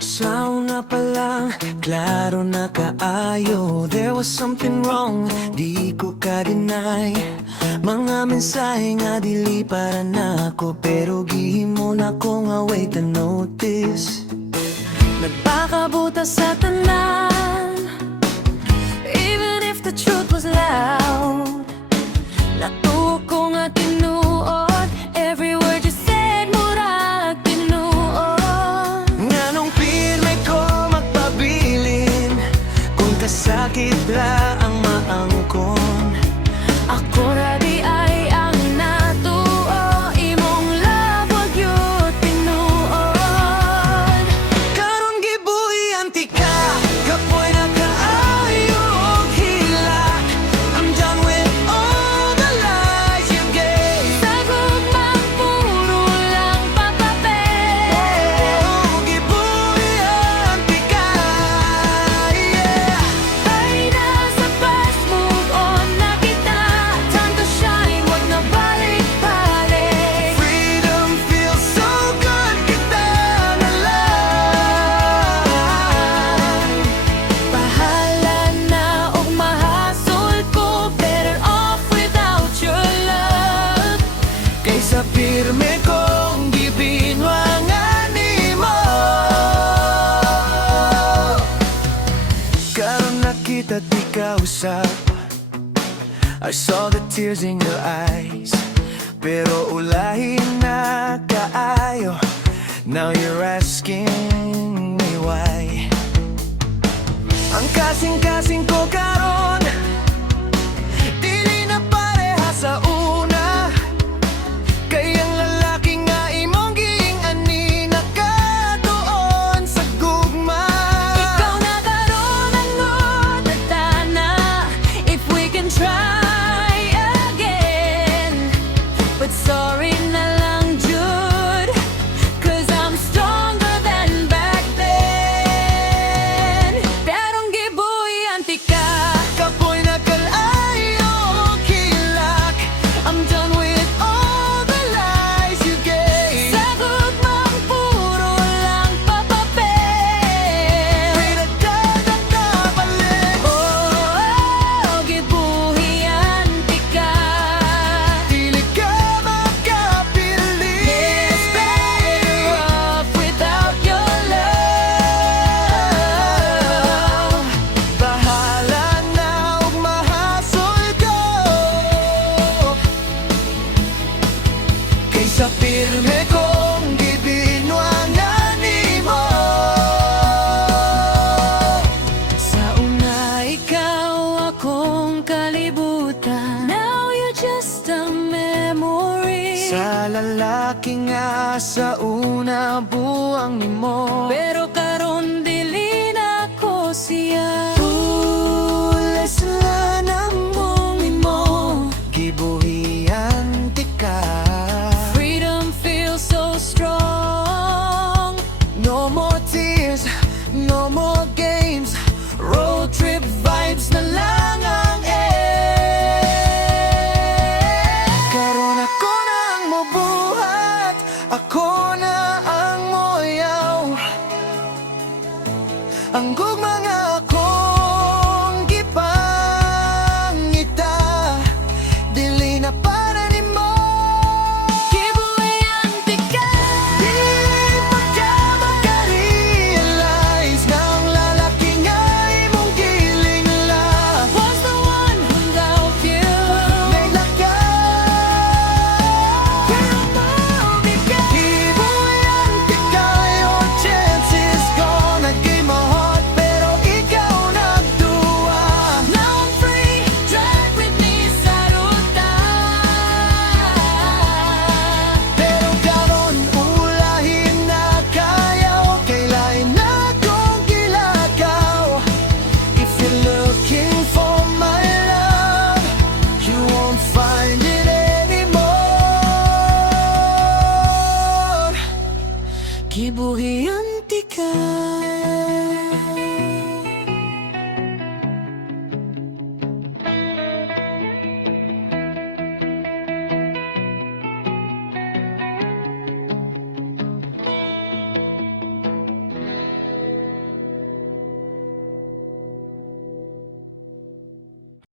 Sa una pa lang, klaro na kaayo. There was something wrong, di ko ka-deny. Mga mensahe nga dili para na ako, pero gihimo na ko nga wait and notice. Nagpakabuta sa tanan, even if the truth was loud. Natuo ko nga tinuod, every word you said murag tinuod. Nganong pirme ko magpabilin, kung kasakit ra ang maangkon. Ako ra di ay ang natuo, imong love wag yun tinuod. Karon gibuhian ti ka, kapoy na kaayo og hilak. I'm done with all the lies you gave. Sa gugmang puro lang papapel. Oh, gibuhian ti ka, yeah. Ay nasa past, move on na kita. Time to shine, wag na balik-balik. Freedom feels so good, kita na lang. Bahala na og mahasol ko, better off without your love. Kaysa pirme kong gibinwangan nimo. Karon nakita di ka usap, I saw the tears in your eyes. Pero ulahin na kaayo, now you're asking me why. Ang kasing-kasing ko karon, dili na pareha sa una. Kayang lalaki nga imong giing-ani, nakatuon sa gugma. Ikaw na karon ang nagtana, if we can try again. But sorry na lang, Jude, 'cause I'm stronger than back then. Perong gibuhian ti ka, Kapoy na kalayo og hilak. I'm done with all the lies you gave. sa gugmang puro lang papapel. Pinagdadagdabalin. Oh, gibuhian ti ka. Dili ka makapili. It's better off without your love. Bahala na og mahasol ko, kaysa pirme kong gibinwangan nimo. Sa una ikaw akong kalibutan, now you're just a memory. Sa lalaki nga sa una buang nimo, Pero karon dili na ko siya. pules lang ang mong imo. Gibuhian ti ka. Freedom feels so strong. No more tears, no more games. Road trip vibes na lang ang karon ako na ang mabuhat, ako na ang moyaw. Ang gugma nga akong gipangita, dili na para nimo. Gibuhian ti ka. Di pa ka makarealize na ang lalaki nga imong giling love Was the one who loved you. may lakas. Pero maubigay, gibuhian ti kayo. Chances ko naging mahal, pero ikaw nagduwa. Now I'm free, drive with me sa ruta. Pero karon ulahin na kayo, kailan na kong gilakaw. If you're looking for my love, you won't find it anymore. Gibuhian